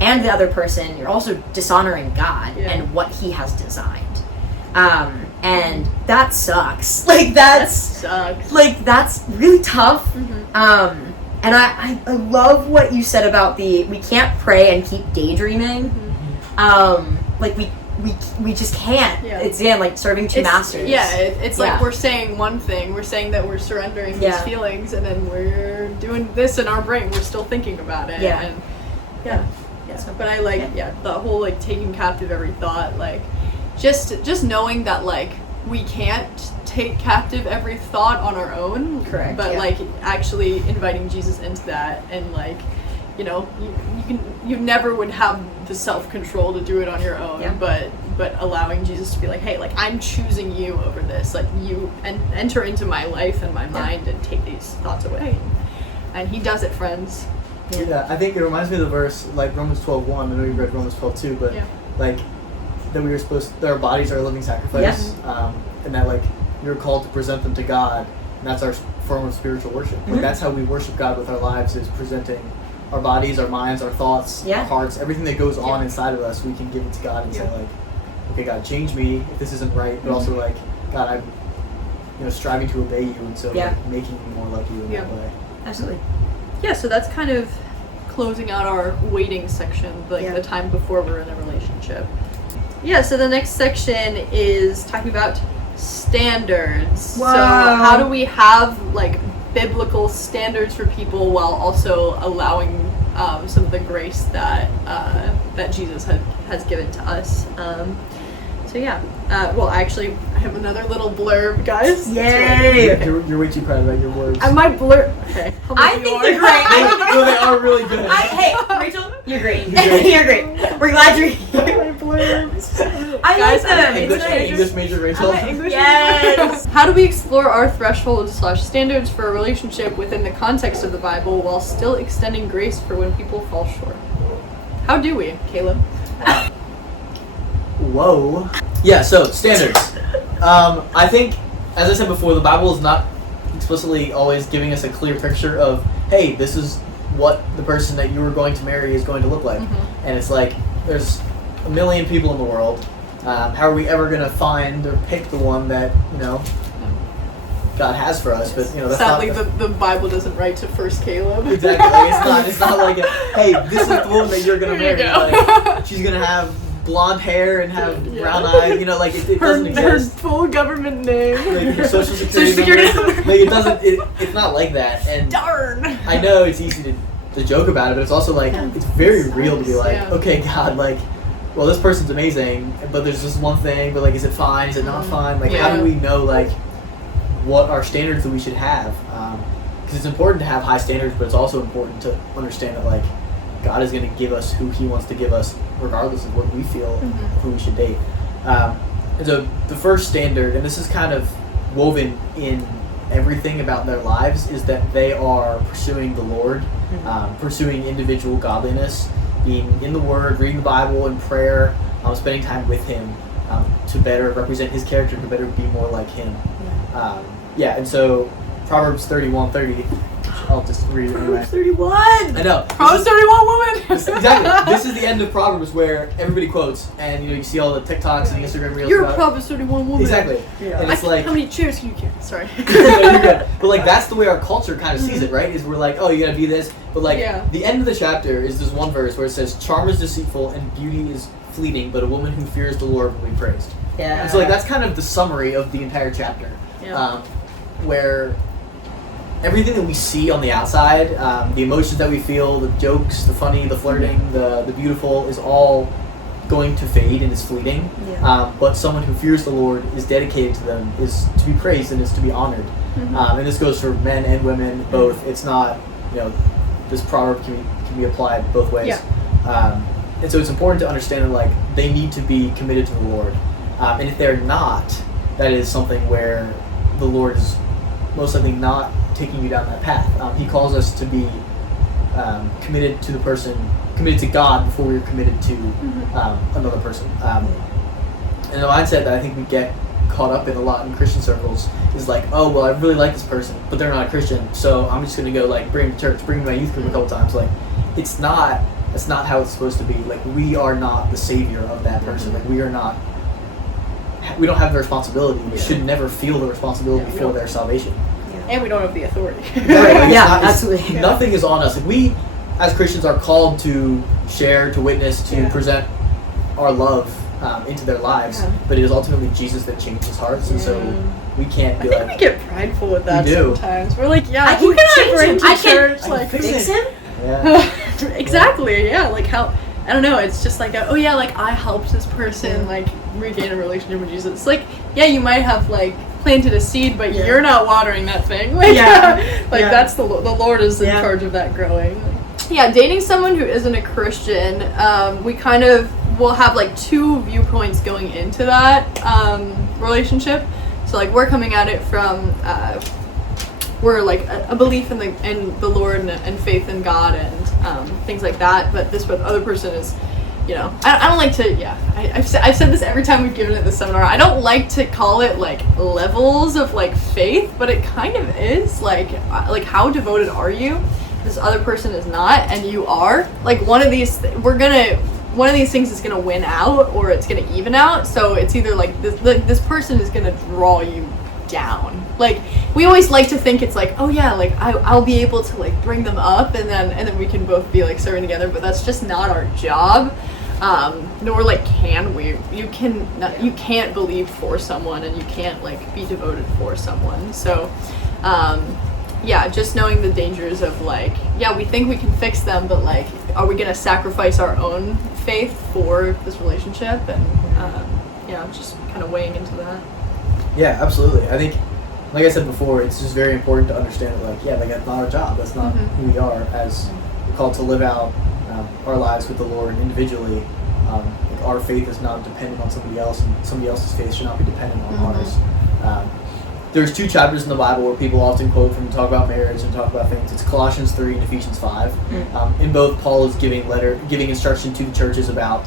and the other person, you're also dishonoring God and what he has designed. And that sucks. Like, that sucks. Like, that's really tough. Mm-hmm. And I love what you said about we can't pray and keep daydreaming. Mm-hmm. Like we just can't. Yeah. It's again like serving two masters. Yeah, it's like we're saying one thing, we're saying that we're surrendering these feelings, and then we're doing this in our brain. We're still thinking about it. Yeah. And yeah. So, but I like the whole like taking captive every thought, like just knowing that like we can't take captive every thought on our own. Correct. But like actually inviting Jesus into that, and like, you know, you never would have the self-control to do it on your own, but allowing Jesus to be like, hey, like I'm choosing you over this, like you enter into my life and my mind and take these thoughts away. And he does it, friends. Yeah, I think it reminds me of the verse like Romans 12:1. I know you read Romans 12:2, but like that we were that our bodies are a living sacrifice, and that like we were called to present them to God, and that's our form of spiritual worship. Like that's how we worship God with our lives, is presenting our bodies, our minds, our thoughts, our hearts, everything that goes on inside of us. We can give it to God and say like, okay, God, change me if this isn't right, but also like, God, I'm striving to obey you, and so like, making me more like you in that way. Absolutely. Yeah, so that's kind of closing out our waiting section, like the time before we're in a relationship. Yeah, so the next section is talking about standards. Wow. So how do we have like biblical standards for people while also allowing some of the grace that that Jesus has given to us? So yeah. Well, actually, I have another little blurb, guys. Yay! You're way too proud about your words. My blurb. Okay. I think they're great. No, they are really good. Hey, Rachel, you're great. You're great. You're great. We're glad you're here. My blurbs. I Guys, like them. I'm It's nice. English major Rachel. I'm an English Yes. How do we explore our thresholds/standards for a relationship within the context of the Bible while still extending grace for when people fall short? How do we, Caleb? Whoa. Yeah, so standards. I think, as I said before, the Bible is not explicitly always giving us a clear picture of, hey, this is what the person that you are going to marry is going to look like. Mm-hmm. And it's like, there's a million people in the world. How are we ever going to find or pick the one that, God has for us? But, that's Sadly, not... the Bible doesn't write to first Caleb. Exactly. Like, it's not like, hey, this is the woman that you're going to Here you marry. go. Like, she's going to have blonde hair and have brown eyes, like it doesn't her exist. full government name. Like her social security number. Like it doesn't. It's not like that. And Darn. I know it's easy to joke about it, but it's also like it's very real to be like, okay, God, like, well, this person's amazing, but there's just one thing. But like, is it fine? Is it not fine? Like, how do we know like what our standards that we should have? Because it's important to have high standards, but it's also important to understand that like God is going to give us who He wants to give us, regardless of what we feel who we should date. And so the first standard, and this is kind of woven in everything about their lives, is that they are pursuing the Lord, pursuing individual godliness, being in the Word, reading the Bible and prayer, spending time with Him to better represent His character, to better be more like Him. And so Proverbs 31:30. I'll just read it anyway. 31! I know. Proverbs 31 woman! Exactly. This is the end of Proverbs where everybody quotes, and you see all the TikToks and Instagram reels. You're about a Proverbs 31 woman. Exactly. Yeah. And it's like, how many chairs can you carry? Sorry. no, you're good. But like that's the way our culture kind of sees it, right? Is we're like, oh, you gotta be this. But like the end of the chapter is this one verse where it says, "Charm is deceitful and beauty is fleeting, but a woman who fears the Lord will be praised." Yeah. And so like that's kind of the summary of the entire chapter, where everything that we see on the outside, the emotions that we feel, the jokes, the funny, the flirting, the beautiful, is all going to fade and is fleeting. But someone who fears the Lord, is dedicated to them, is to be praised and is to be honored. And this goes for men and women both. It's not, this proverb can be applied both ways. And so it's important to understand that like they need to be committed to the Lord. And if they're not, that is something where the Lord is most likely not taking you down that path. He calls us to be committed to the person, committed to God before we're committed to another person. And the mindset that I think we get caught up in a lot in Christian circles is like, oh, well, I really like this person, but they're not a Christian, so I'm just going to go like bring them to church, bring them to my youth group a couple times. Like, that's not how it's supposed to be. Like, we are not the savior of that person. Like, we don't have the responsibility. We should never feel the responsibility for their salvation. And we don't have the authority. Absolutely. Nothing is on us. Like, we, as Christians, are called to share, to witness, to present our love into their lives. But it is ultimately Jesus that changes hearts, and so we can't be I think we get prideful with that We do. sometimes. We're like, I who can can I change bring him. to I can church? Like, fix him? Yeah. Exactly. Yeah. Like how. I don't know. It's just like, like I helped this person like regain a relationship with Jesus. It's like, you might have like planted a seed, but you're not watering that thing. Like, that's the Lord is in charge of that growing. Yeah, dating someone who isn't a Christian, we kind of will have like two viewpoints going into that relationship. So like we're coming at it from we're like a belief in the Lord and faith in God and things like that. But this other person is, I don't like to. I've said this every time we've given it this seminar. I don't like to call it like levels of like faith, but it kind of is like how devoted are you? This other person is not, and you are. Like one of these things is gonna win out, or it's gonna even out. So it's either like this person is gonna draw you down. Like we always like to think it's like, I'll be able to like bring them up, and then we can both be like serving together. But that's just not our job. Nor like can we. You can't believe for someone, and you can't like be devoted for someone. So. Just knowing the dangers of like, we think we can fix them, but like, are we gonna sacrifice our own faith for this relationship? And just kind of weighing into that. Yeah, absolutely. I think, like I said before, it's just very important to understand that, that's not our job. That's not who we are. As we're called to live out our lives with the Lord individually. Our faith is not dependent on somebody else, and somebody else's faith should not be dependent on ours. There's 2 chapters in the Bible where people often quote from talk about marriage and talk about things. It's Colossians 3 and Ephesians 5. In both, Paul is giving instruction to the churches about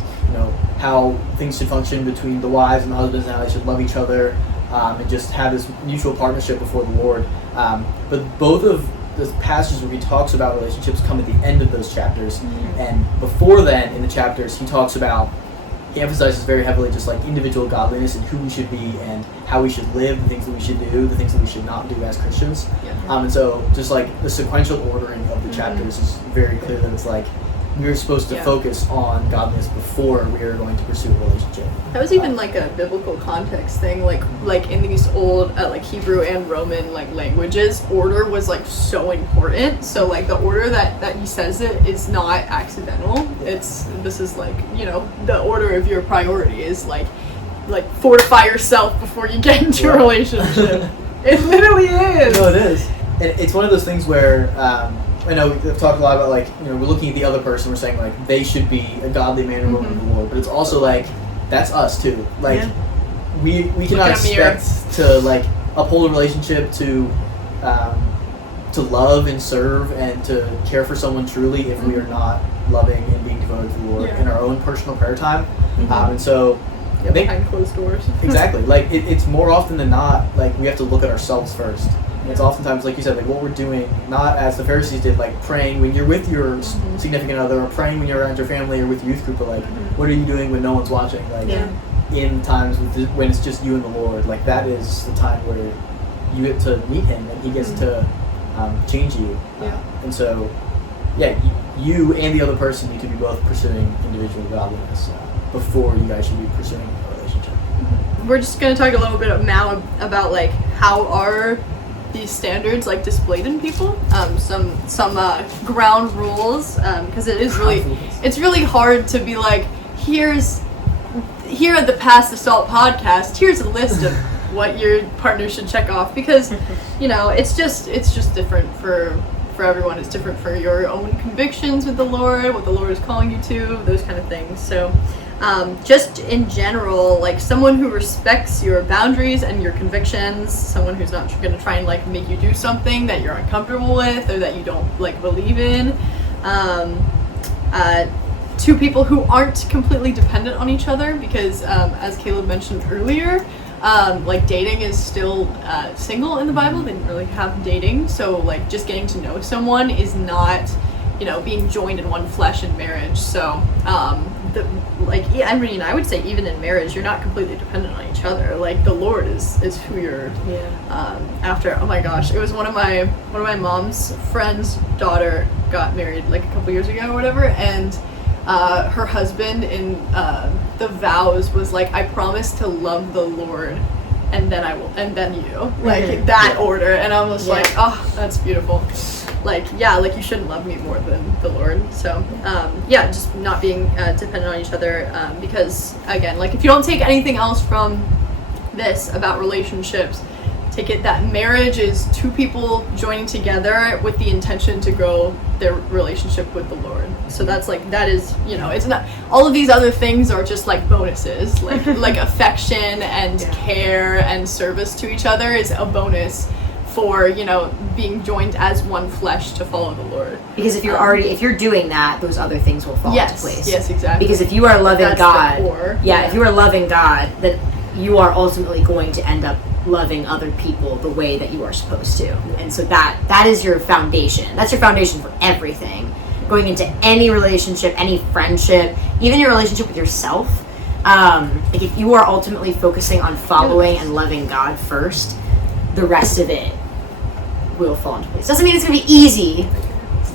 how things should function between the wives and the husbands, and how they should love each other, and just have this mutual partnership before the Lord. But both of the passages where he talks about relationships come at the end of those chapters, and before then in the chapters he emphasizes very heavily just like individual godliness and who we should be and how we should live, the things that we should do, the things that we should not do as Christians. And so just like the sequential ordering of the chapters is very clear that it's like we're supposed to focus on godliness before we are going to pursue a relationship. That was even like a biblical context thing, like in these old like Hebrew and Roman like languages, order was like so important. So like the order that he says it is not accidental. This is like the order of your priority is like fortify yourself before you get into a relationship. It literally is. No, it is. And it's one of those things where I know we've talked a lot about we're looking at the other person, we're saying like they should be a godly man or woman of the Lord, but it's also like that's us too. We cannot expect to uphold a relationship to love and serve and to care for someone truly if we are not loving and being devoted to the Lord in our own personal prayer time. And so I think behind closed doors. Exactly. It's more often than not we have to look at ourselves first. It's oftentimes, like you said, what we're doing, not as the Pharisees did, praying when you're with your significant other, or praying when you're around your family or with youth group, but what are you doing when no one's watching? In times when it's just you and the Lord, that is the time where you get to meet Him and He gets to change you. And so, you and the other person need to be both pursuing individual godliness before you guys should be pursuing a relationship. We're just going to talk a little bit now about how are these standards displayed in people, some ground rules, because it's really hard to be here at the Pass the Salt podcast, here's a list of what your partner should check off, because it's just different for everyone. It's different for your own convictions with the Lord, what the Lord is calling you to, those kind of things. So just in general, someone who respects your boundaries and your convictions, someone who's not going to try and make you do something that you're uncomfortable with or that you don't believe in. 2 people who aren't completely dependent on each other, because as Caleb mentioned earlier, dating is still single in the Bible. They didn't really have dating, so just getting to know someone is not being joined in one flesh in marriage. So I would say even in marriage, you're not completely dependent on each other. The Lord is who you're after. Oh my gosh, it was one of my mom's friend's daughter got married a couple years ago or whatever, and her husband in the vows was I promise to love the Lord, and then I will, and then you, that order. And I was oh, that's beautiful. You shouldn't love me more than the Lord. So, just not being dependent on each other, because, again, if you don't take anything else from this about relationships, take it that marriage is 2 people joining together with the intention to grow their relationship with the Lord. So that's that is, it's not, all of these other things are just bonuses, affection and care and service to each other is a bonus for being joined as one flesh to follow the Lord. Because if you're doing that, those other things will fall into place. Yes, exactly. Because if you are loving that's God, the core. If you are loving God, then you are ultimately going to end up loving other people the way that you are supposed to. And so that is your foundation. That's your foundation for everything. Going into any relationship, any friendship, even your relationship with yourself. If you are ultimately focusing on following and loving God first, the rest of it will fall into place. Doesn't mean it's going to be easy,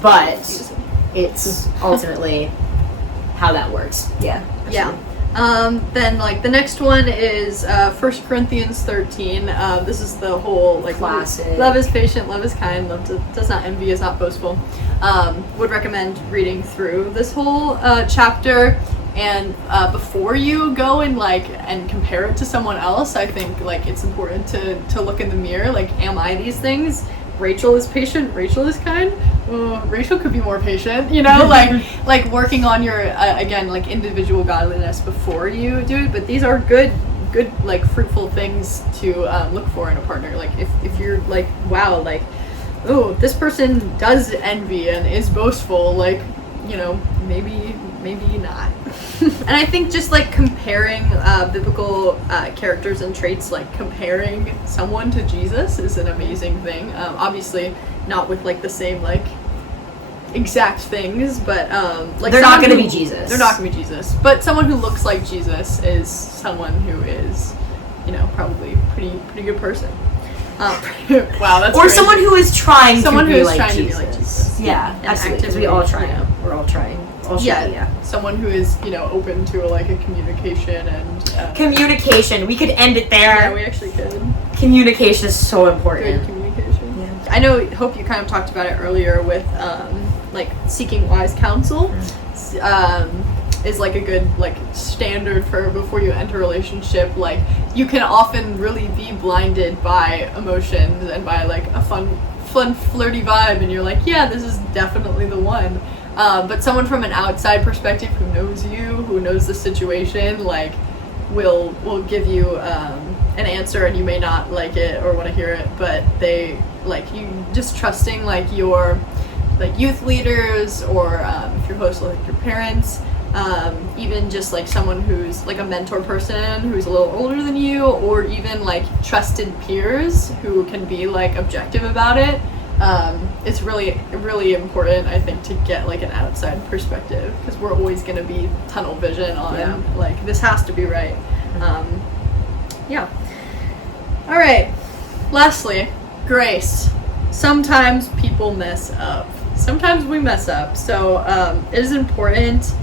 but it's ultimately how that works. Yeah. Then the next one is 1 Corinthians 13. This is the whole classic. Love is patient, love is kind, does not envy, is not boastful. Would recommend reading through this whole chapter. And before you go and and compare it to someone else, I think it's important to look in the mirror. Am I these things? Rachel is patient. Rachel is kind. Rachel could be more patient. Working on your again individual godliness before you do it. But these are good fruitful things to look for in a partner. If you're wow, this person does envy and is boastful, maybe not. And I think just comparing biblical characters and traits, comparing someone to Jesus is an amazing thing. Obviously not with the same exact things, but they're not going to be Jesus. They're not going to be Jesus. But someone who looks like Jesus is someone who is, probably pretty good person. Wow, that's or crazy. someone who is trying to be like trying Jesus. to be like Jesus. Yeah, absolutely. Because we all try. We're all trying. Someone who is open to a communication and communication. We could end it there. Yeah, we actually could. Communication is so important. Good communication. Yeah. I hope you kind of talked about it earlier with seeking wise counsel. Is a good standard for before you enter a relationship. You can often really be blinded by emotions and by a fun flirty vibe, and you're yeah, this is definitely the one. But someone from an outside perspective who knows you, who knows the situation, will give you an answer, and you may not like it or want to hear it, but they you just trusting your youth leaders, or if you're close to your parents, even just someone who's a mentor person who's a little older than you, or even trusted peers who can be objective about it. It's really, really important, I think, to get an outside perspective, because we're always going to be tunnel vision on this has to be right. Yeah. All right. Lastly, grace. Sometimes people mess up. Sometimes we mess up. So it is important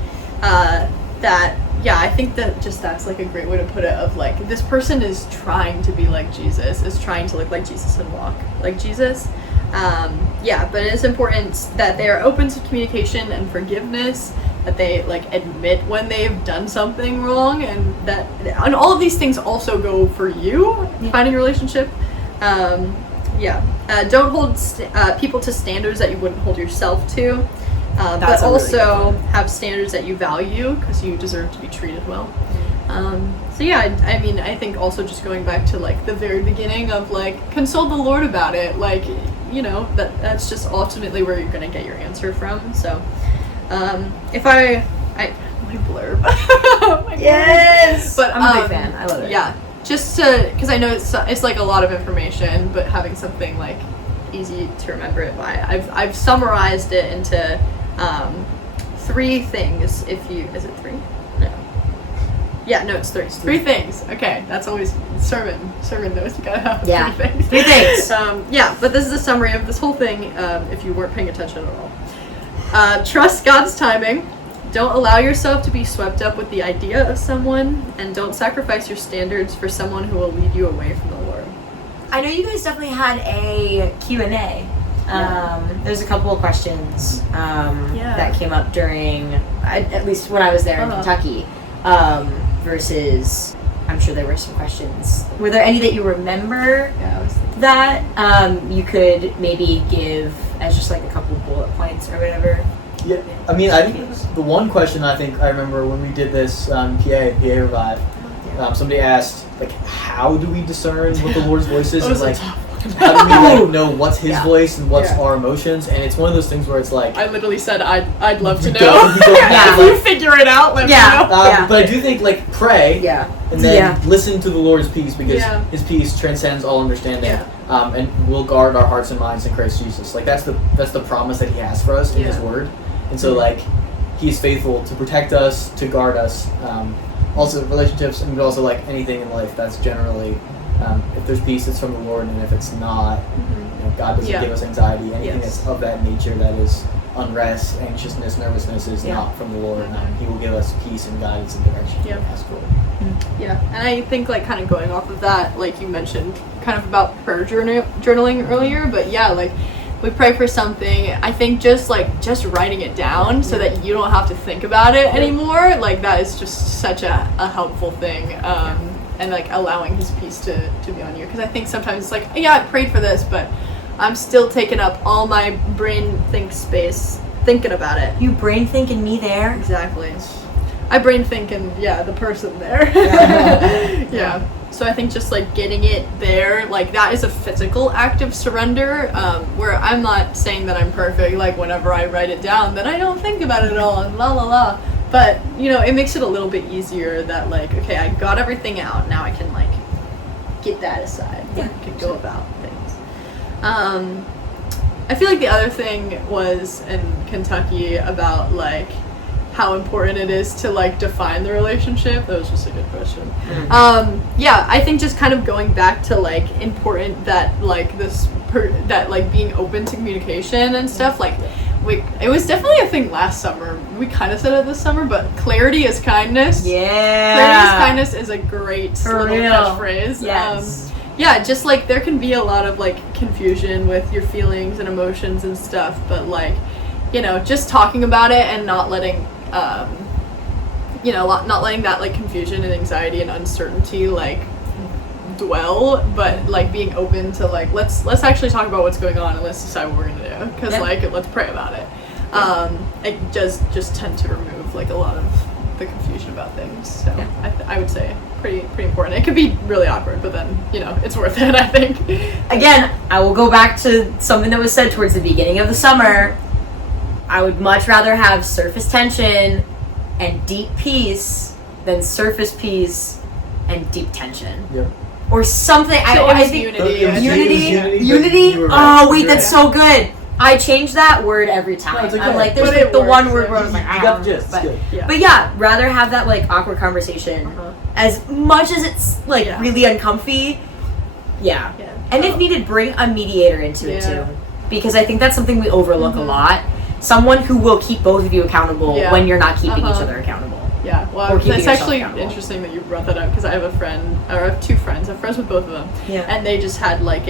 that, I think that that's a great way to put it, of this person is trying to be like Jesus, is trying to look like Jesus and walk like Jesus. But it is important that they are open to communication and forgiveness, that they admit when they've done something wrong, and all of these things also go for you finding a relationship. Don't hold people to standards that you wouldn't hold yourself to, but also really have standards that you value, because you deserve to be treated well. I think also just going back to the very beginning of consult the Lord about it, that's just ultimately where you're going to get your answer from. So if my blurb. Yes, but I'm a big fan. I love it. Yeah, just because I know it's a lot of information, but having something easy to remember it by. I've summarized it into 3 things. Is it 3? No. Yeah, no, it's 3. 3 things. Okay, that's always sermon notes. You gotta have 3 things. 3 things. But this is a summary of this whole thing. If you weren't paying attention at all, trust God's timing. Don't allow yourself to be swept up with the idea of someone, and don't sacrifice your standards for someone who will lead you away from the Lord. I know you guys definitely had a Q&A. There's a couple of questions that came up during, at least when I was there in Kentucky, versus, I'm sure there were some questions. Were there any that you remember that you could maybe give as just a couple of bullet points or whatever? Yeah, I mean, I think the one question I remember when we did this PA Revive, somebody asked, how do we discern what the Lord's voice is? And, how do we know what's His voice and what's our emotions? And it's one of those things where it's I literally said I'd love to know. If you figure it out, let me know. But I do think pray and then listen to the Lord's peace, because His peace transcends all understanding, and will guard our hearts and minds in Christ Jesus. That's the promise that He has for us in His Word, and so He's faithful to protect us, to guard us. Also relationships, and also anything in life, that's generally if there's peace, it's from the Lord, and if it's not, God doesn't give us anxiety. Anything that's of that nature, that is unrest, anxiousness, nervousness, is not from the Lord. He will give us peace and guidance and direction. Ask for. Yeah, and I think kind of going off of that, you mentioned kind of about prayer journaling earlier, but we pray for something. I think just writing it down so that you don't have to think about it anymore, like that is just such a helpful thing. And like allowing his peace to be on you, because I think sometimes it's like, yeah, I prayed for this, but I'm still taking up all my brain think space thinking about it. You brain thinking me there? Exactly. I brain thinking, the person there. Yeah. So I think just like getting it there, like that is a physical act of surrender, where I'm not saying that I'm perfect, like whenever I write it down, that I don't think about it at all and la la la. But, it makes it a little bit easier that like, okay, I got everything out, now I can like get that aside. Yeah. I can go about things. I feel like the other thing was in Kentucky about like how important it is to like define the relationship. That was just a good question. I think just kind of going back to like important that like that like being open to communication and stuff, like it was definitely a thing last summer. We kind of said it this summer, but clarity is kindness. Yeah. Clarity is kindness is a great little catchphrase. Yes. Just like there can be a lot of like confusion with your feelings and emotions and stuff, but like, just talking about it and not letting not letting that like confusion and anxiety and uncertainty like dwell, but like being open to like let's actually talk about what's going on and let's decide what we're gonna do, because like let's pray about it. It does just tend to remove like a lot of the confusion about things, so I would say pretty important. It could be really awkward, but then it's worth it, I think. Again, I will go back to something that was said towards the beginning of the summer. I would much rather have surface tension and deep peace than surface peace and deep tension. Yeah. Or something. So I think unity. Oh wait, that's so good. I change that word every time. No, it's okay. I'm like, there's But like the works, one word where I was like, You got the gist. It's good. but yeah, rather have that like awkward conversation as much as it's like really uncomfy. Yeah. And if needed, bring a mediator into it too, because I think that's something we overlook a lot. Someone who will keep both of you accountable when you're not keeping each other accountable. Yeah, well, it's actually interesting that you brought that up, because I have I have two friends. I'm friends with both of them. Yeah. And they just had like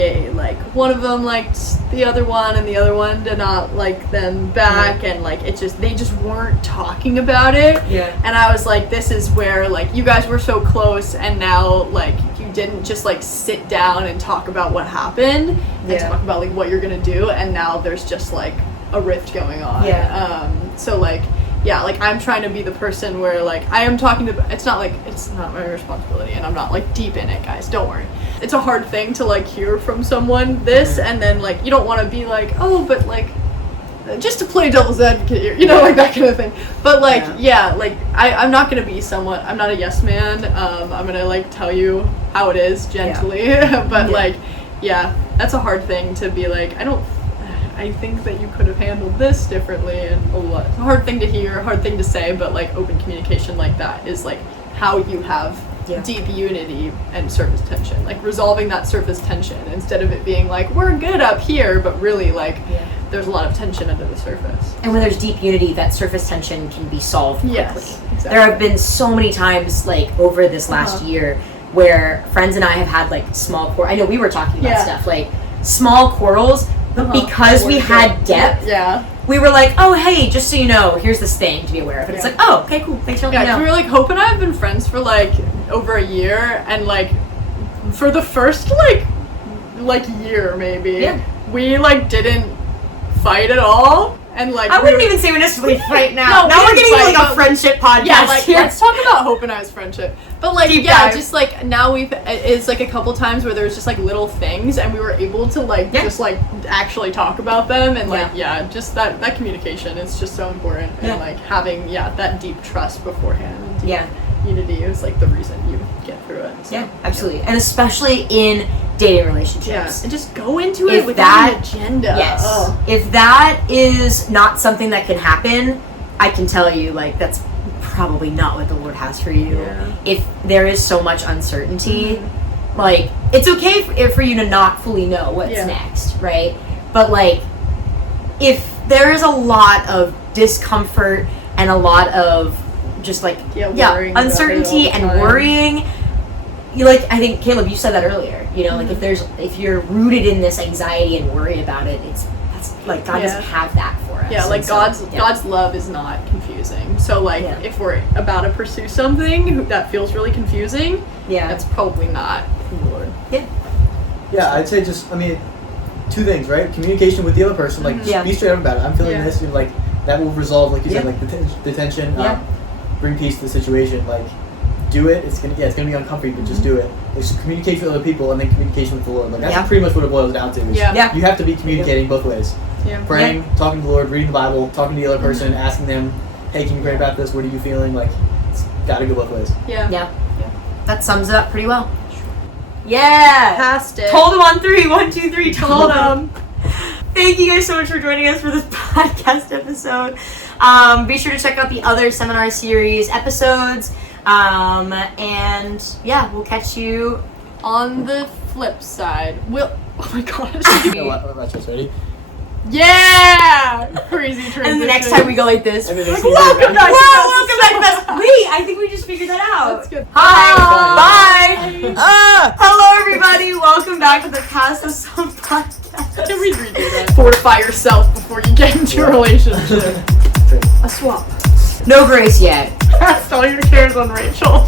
one of them liked the other one and the other one did not like them back, and like they just weren't talking about it. Yeah. And I was like, this is where like you guys were so close, and now like you didn't just like sit down and talk about what happened and talk about like what you're gonna do, and now there's just like a rift going on. So like like I'm trying to be the person where like I am talking to, it's not my responsibility and I'm not like deep in it, guys, don't worry. It's a hard thing to like hear from someone this, and then like you don't want to be like, oh, but like just to play devil's advocate here, like that kind of thing. But like like I'm not gonna be I'm not a yes man. I'm gonna like tell you how it is gently. But like that's a hard thing to be like, I think that you could have handled this differently, and it's a hard thing to hear, hard thing to say, but like open communication like that is like how you have deep unity and surface tension, like resolving that surface tension instead of it being like we're good up here, but really like there's a lot of tension under the surface. And when there's deep unity, that surface tension can be solved quickly. Yes, exactly. There have been so many times like over this last year where friends and I have had like small I know we were talking about stuff like small quarrels. But because we had depth, we were like, oh, hey, just so you know, here's this thing to be aware of. And it's like, oh, okay, cool, thanks for letting me know. We were like, Hope and I have been friends for like over a year, and like for the first like year maybe, we like didn't fight at all. And like I wouldn't even say we necessarily fight now. Now we're getting like a friendship podcast. Yeah, like let's talk about Hope and I's friendship. But like just like now it's like a couple times where there's just like little things, and we were able to like just like actually talk about them, and like just that communication is just so important, and like having that deep trust beforehand. Unity is like the reason you get through it. So, absolutely, and especially in dating relationships. And just go into it with an agenda. Yes. If that is not something that can happen, I can tell you like that's probably not what the Lord has for you. If there is so much uncertainty, like it's okay for you to not fully know what's next, right? But like if there is a lot of discomfort and a lot of just like uncertainty and worrying, you like I think Caleb, you said that earlier, like if you're rooted in this anxiety and worry about it, that's that's like God doesn't have that for us. Yeah, like And so, God's love is not confusing. So like if we're about to pursue something that feels really confusing, that's probably not from the Lord. Yeah, I'd say just, I mean, two things, right? Communication with the other person, like just be straight up about it. I'm feeling this, and like that will resolve, like you said, like the tension, bring peace to the situation. Like, do it. It's gonna be uncomfortable, but just do it. It's communication with other people and then communication with the Lord. Like that's pretty much what it boils down to. Is you have to be communicating both ways. Praying, talking to the Lord, reading the Bible, talking to the other person, asking them, hey, can you pray about this? What are you feeling? Like, it's gotta go both ways. Yeah. That sums it up pretty well. Yeah. Passed it. Told him on 3. 1, 2, 3. Told him. Thank you guys so much for joining us for this podcast episode. Be sure to check out the other seminar series episodes. And yeah, we'll catch you on the flip side. Oh my gosh. Ready? Yeah! Crazy transition. And the next time we go like this, welcome back. Welcome back to Best. Wait, I think we just figured that out. That's good. Hi. Bye. Hello, everybody. Welcome back to the Pass the Song podcast. Can we redo that? Fortify yourself before you get into a relationship. A swap. No grace yet. Cast all your cares on Rachel.